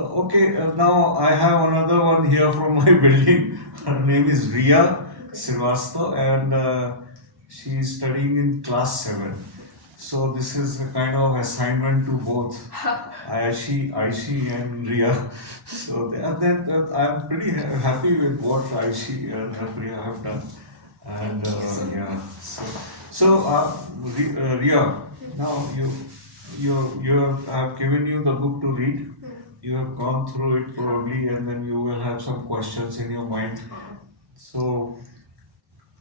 Okay, now I have another one here from my building. Her name is Riya Srivastava, and she is studying in class 7. So this is a kind of assignment to both Aishi and Riya. So I'm pretty happy with what Aishi and Riya have done. And yeah, Riya, now you have given you the book to read. You have gone through it probably, and then you will have some questions in your mind. So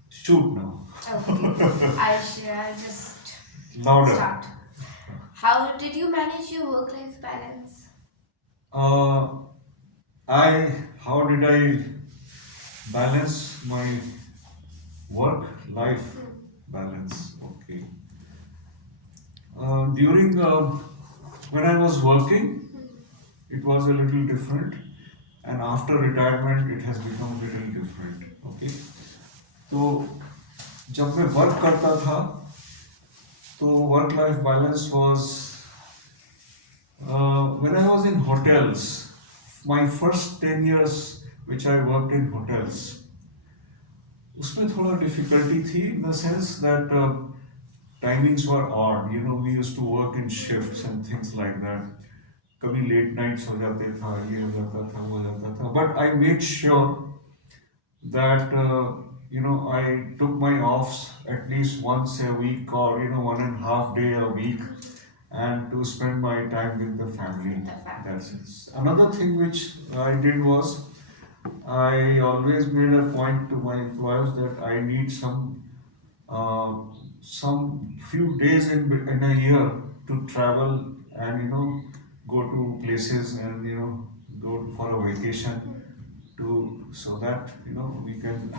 shoot now. Okay, I'll just Louder. start. How did you manage your work-life balance? Uh, how did I balance my work life balance? Okay. During when I was working, it was a little different, and after retirement, it has become a little different. Okay. तो जब मैं work करता था तो work life balance was when I was in hotels, my first 10 years which I worked in hotels, उसमें थोड़ा difficulty थी in the sense that timings were odd. You know, we used to work in shifts and things like that. कभी late nights हो जाते था, ये हो जाता था, वो हो जाता था. But I made sure that I took my offs at least once a week, or 1.5 day a week, and to spend my time with the family. The family. That's it. Another thing which I did was I always made a point to my employers that I need some few days in a year to travel and go to places and go for a vacation to so that we can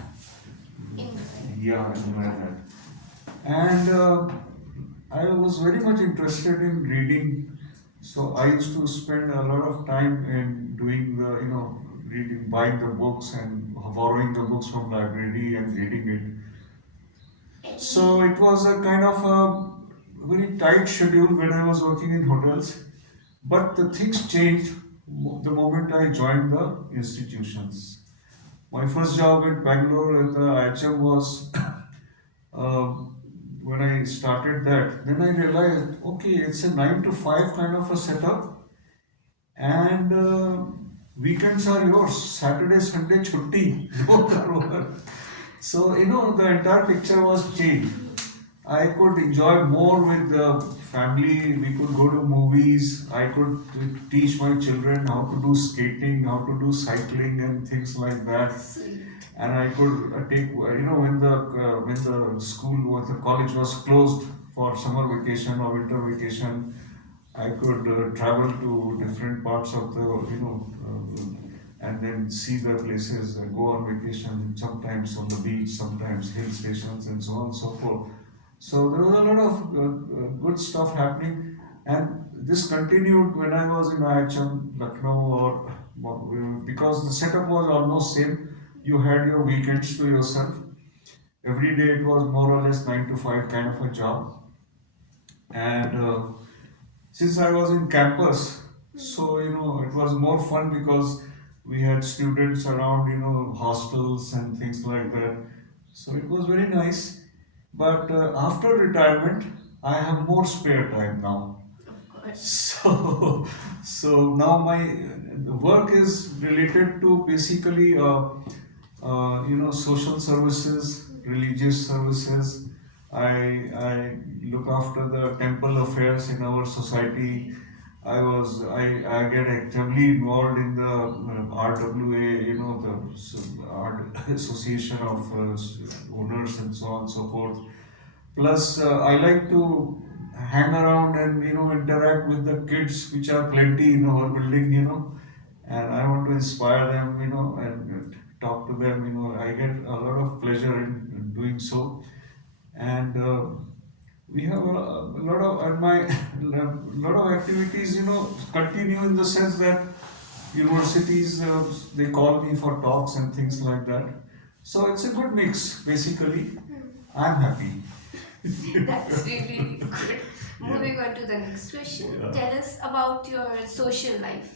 yeah enjoy that. And I was very much interested in reading, so I used to spend a lot of time in doing the reading, buying the books and borrowing the books from library and reading it. So it was a kind of a very tight schedule when I was working in hotels. But the things changed the moment I joined the institutions. My first job in Bangalore at the IHM was uh, when I started that. Then I realized, okay, it's a 9 to 5 kind of a setup, and weekends are yours. Saturday, Sunday, chutti. No work. So the entire picture was changed. I could enjoy more with the family. We could go to movies. I could teach my children how to do skating, how to do cycling, and things like that. And I could take, when the school or the college was closed for summer vacation or winter vacation, I could travel to different parts of the, and then see the places, go on vacation, sometimes on the beach, sometimes hill stations, and so on and so forth. So there was a lot of good stuff happening, and this continued when I was in IHM, Lucknow, because the setup was almost same. You had your weekends to yourself. Every day it was more or less 9 to 5 kind of a job, and since I was in campus, so it was more fun because we had students around, hostels and things like that. So it was very nice. But after retirement, I have more spare time now. Of course. So now my work is related to basically social services, religious services. I look after the temple affairs in our society. I get actively involved in the RWA, the Art Association of Owners and so on and so forth. Plus, I like to hang around and interact with the kids, which are plenty in our building, and I want to inspire them, and talk to them. I get a lot of pleasure in doing so, and we have a lot of and my lot of activities, continue in the sense that universities they call me for talks and things like that. So it's a good mix, basically. I'm happy. That's really good. Moving on to the next question. Yeah. Tell us about your social life.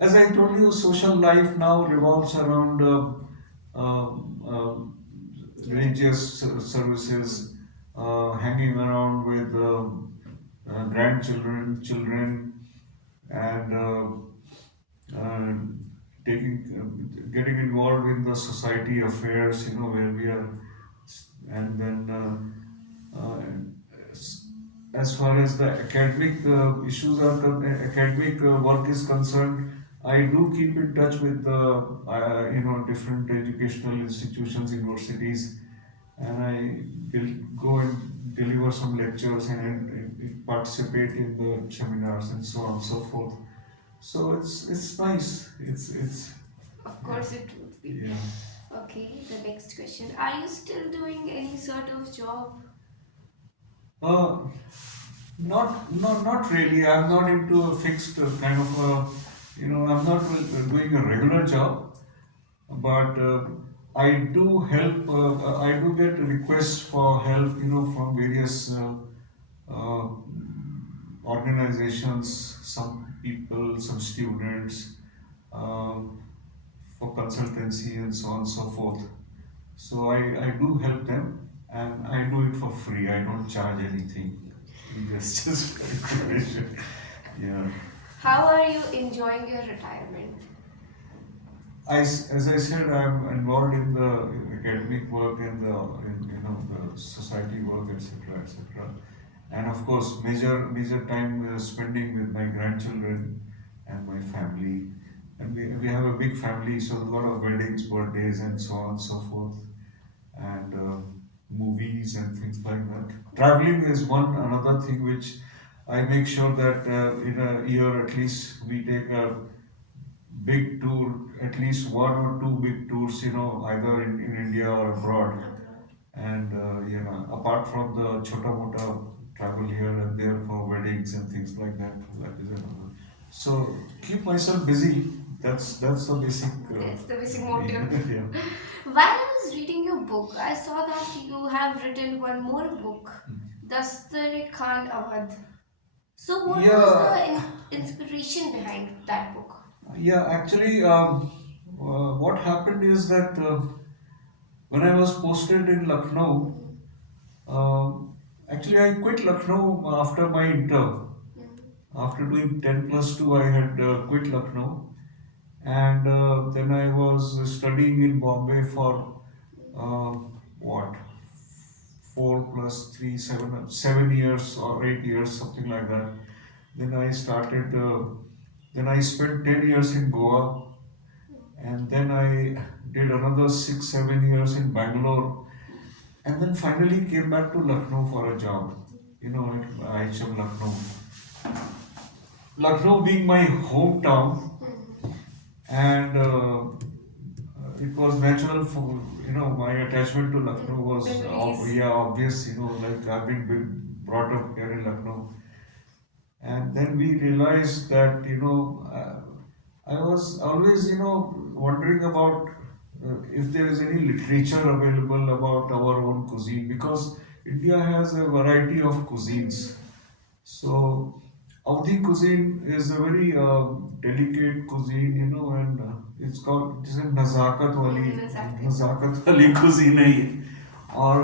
As I told you, social life now revolves around religious services, hanging around with grandchildren, children, and uh, getting involved in the society affairs, where we are, and then as far as the academic academic work is concerned, I do keep in touch with the different educational institutions, universities, and I will go and deliver some lectures and participate in the seminars and so on and so forth. So it's nice. It's Of yeah, course, it would be. yeah. Okay, the next question. Are you still doing any sort of job? Uh, not really. I'm not into a fixed kind of I'm not doing a regular job, but I do help. I do get requests for help, from various uh, organizations, some people, some students, um, for consultancy and so on and so forth. So I do help them, and I do it for free. I don't charge anything. Just for information. Yeah. How are you enjoying your retirement? As I said, I'm involved in the academic work and the society work, etc., etc. And of course, major time spending with my grandchildren and my family. And we have a big family, so a lot of weddings, birthdays, and so on and so forth, and movies and things like that. Traveling is one another thing which I make sure that in a year at least we take a big tour, at least one or two big tours, either in India or abroad. And apart from the chota mota travel here and there for weddings and things like that, that is another. So keep myself busy. That's the basic. That's the basic motive. Yeah. While I was reading your book, I saw that you have written one more book, Dastar Khan Awad. So, what was Yeah, the inspiration behind that book? yeah. Actually, what happened is that when I was posted in Lucknow, actually I quit Lucknow after my inter. After doing 10 plus 2, I had quit Lucknow, and then I was studying in Bombay for uh, what 4 plus 3 7 7 years or 8 years, something like that. Then I started. Then I spent 10 years in Goa, and then I did another 6 7 years in Bangalore, and then finally came back to Lucknow for a job. At IHM Lucknow. Lucknow being my hometown, and it was natural for my attachment to Lucknow was Memories. yeah, obvious. Like I've been brought up here in Lucknow, and then we realized that I was always wondering about if there is any literature available about our own cuisine, because India has a variety of cuisines. So Awadhi cuisine is a very delicate cuisine, and it's a Exactly. nazakat wali cuisine है ये, और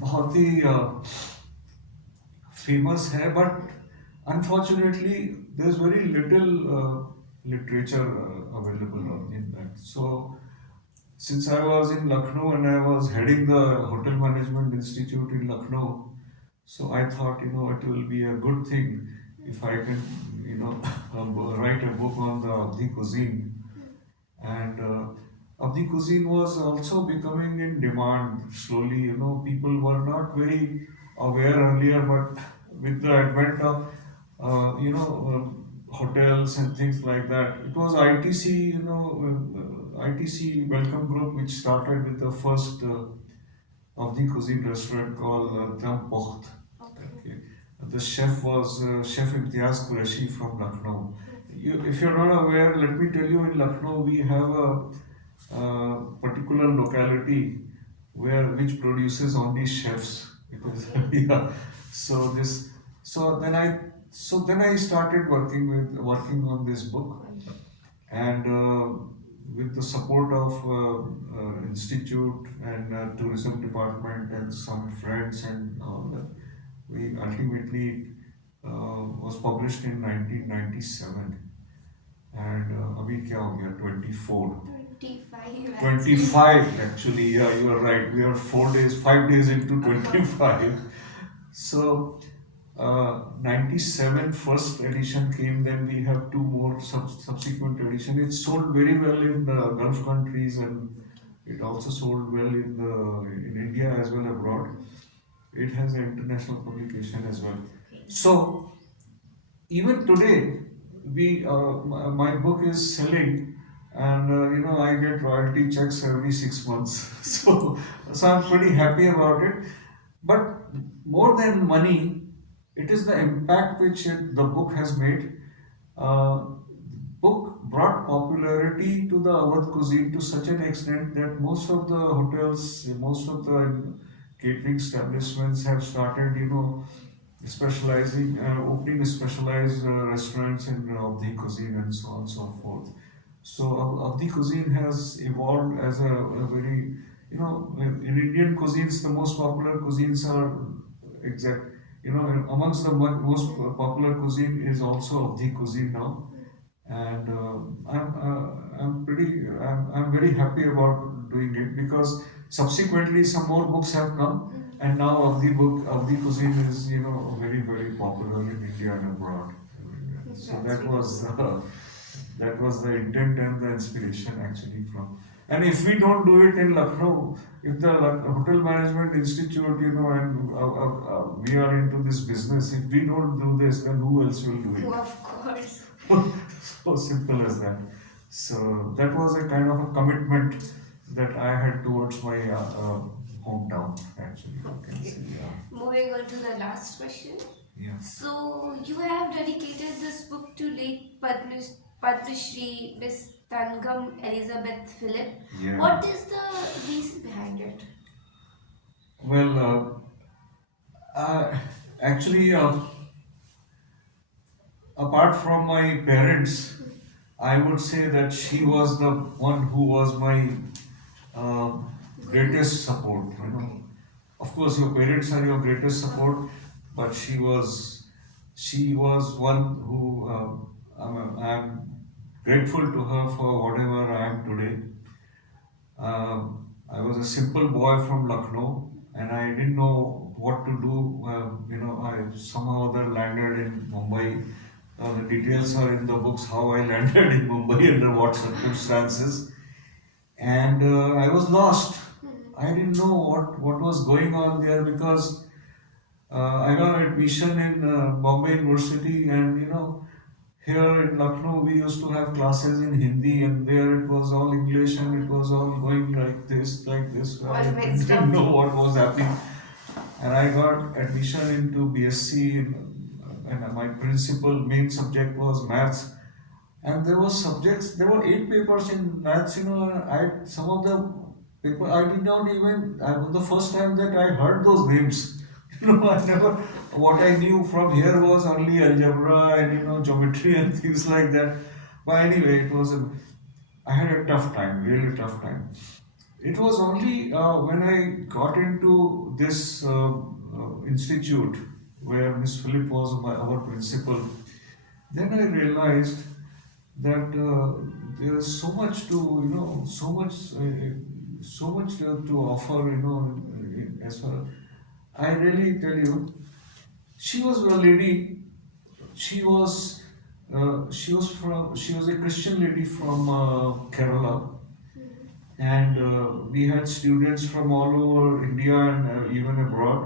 बहुत ही famous है, but unfortunately there's very little literature available in that. So since I was in Lucknow and I was heading the Hotel Management Institute in Lucknow, so I thought, it will be a good thing if I can, write a book on the Avdi cuisine. And Avdi cuisine was also becoming in demand slowly. People were not very aware earlier, but with the advent of, hotels and things like that, it was ITC, ITC Welcome Group, which started with the first of the cuisine restaurant called Dam Pocht. Okay. The chef was Chef Imtiaz Qureshi from Lucknow. If you're not aware, let me tell you, in Lucknow we have a particular locality which produces only chefs. Because yeah, so this so then I started working on this book, and with the support of institute and tourism department and some friends and all that, we ultimately was published in 1997. And अभी क्या हो गया 24 25 actually. 25 actually, yeah, you are right, we are 4 days 5 days into 25. So 97 first edition came, then we have two more subsequent edition. It sold very well in the Gulf countries, and it also sold well in India as well abroad. It has an international publication as well. Okay. So even today, my book is selling, and I get royalty checks every 6 months. So I'm pretty happy about it. But more than money, it is the impact which the book has made. Uh, book brought popularity to the Awadh cuisine to such an extent that most of the hotels, most of the catering establishments have started, specializing, opening specialized restaurants in Avdi cuisine and so on and so forth. So Avdi cuisine has evolved as a very, in Indian cuisines, the most popular cuisines are exact, amongst the most popular cuisine is also Avdi cuisine now. And I'm very happy about doing it because subsequently some more books have come, and now Avdi cuisine is very very popular in India and abroad. So That's that really was cool. that was the intent and the inspiration actually from. And if we don't do it in Lucknow, if the Hotel Management Institute, and we are into this business, if we don't do this, then who else will do it? Of course. So simple as that. So that was a kind of a commitment that I had towards my hometown, actually. You can Okay. say, yeah. Moving on to the last question. Yeah. So, you have dedicated this book to late Padma Shri Miss Tangam Elizabeth Philip. Yeah. What is the reason behind it? Well, actually, apart from my parents, I would say that she was the one who was my uh, greatest support. Okay. Of course, your parents are your greatest support, but she was one who I'm grateful to her for whatever I am today. I was a simple boy from Lucknow, and I didn't know what to do. I somehow or other landed in Mumbai. The details are in the books how I landed in Mumbai under what circumstances, and I was lost. I didn't know what was going on there because I got admission in Bombay University, and here in Lucknow we used to have classes in Hindi, and there it was all English, and it was all going like this, like this. All I mixed didn't up. know what was happening, and I got admission into BSc, and my principal main subject was maths, and there were subjects. There were 8 papers in maths. I some of the paper I did not even. I was the first time that I heard those names. I never. What I knew from here was only algebra and geometry and things like that. But anyway, it was a. I had a tough time, really tough time. It was only when I got into this institute where Miss Philip was our principal, then I realized that there is so much to so much to offer, as far. I really tell you, she was a lady. She was she was a Christian lady from Kerala, and we had students from all over India and even abroad.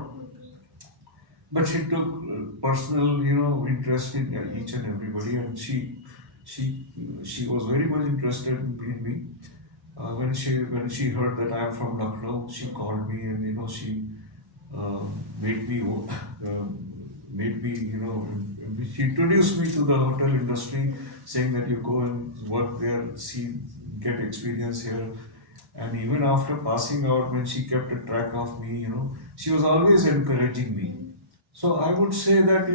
But she took personal, interest in each and everybody, and she she was very much interested in me. When she heard that I am from Lucknow, she called me, and she uh, made me made me she introduced me to the hotel industry, saying that you go and work there, see, get experience here. And even after passing out, when she kept a track of me, she was always encouraging me. So I would say that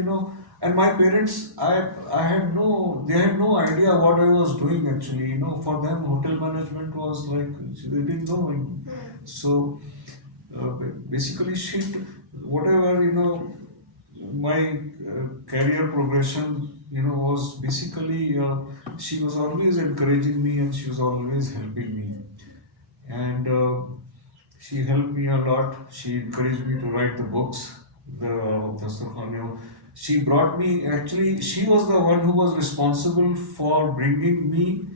And my parents, I had no, they had no idea what I was doing actually. For them, hotel management was like, they didn't know. So basically, whatever, my career progression, was basically, she was always encouraging me and she was always helping me. And she helped me a lot. She encouraged me to write the books, the Dastarkhan. She brought me, actually, she was the one who was responsible for bringing me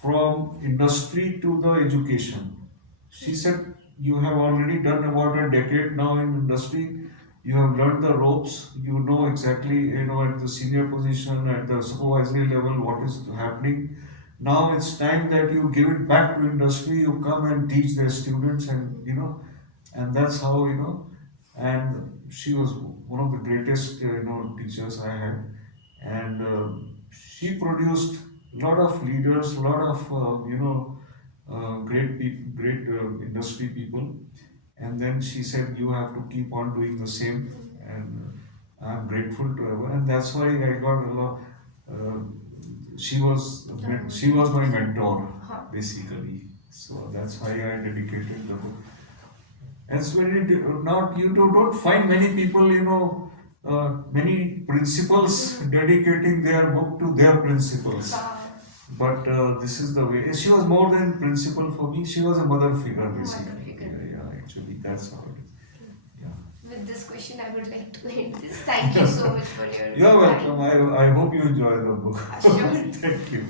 from industry to the education. She said, "You have already done about a decade now in industry. You have learned the ropes. You know exactly, at the senior position, at the supervisory level, what is happening. Now it's time that you give it back to industry. You come and teach the students, and that's how, and she was one of the greatest, teachers I had. And she produced a lot of leaders, a lot of, great industry people. And then she said, "You have to keep on doing the same." And I'm grateful to her. And that's why I got a lot. Uh, she was my mentor, basically. So that's why I dedicated the book. It's very not, don't find many people, many principals dedicating their book to their principals. Wow. But this is the way. She was more than principal for me. She was a mother figure, Mother basically. figure. Yeah, actually, that's how it is. Yeah. With this question, I would like to end this. Thank you so much for your You're time. welcome. I hope you enjoy the book. Sure. Thank you.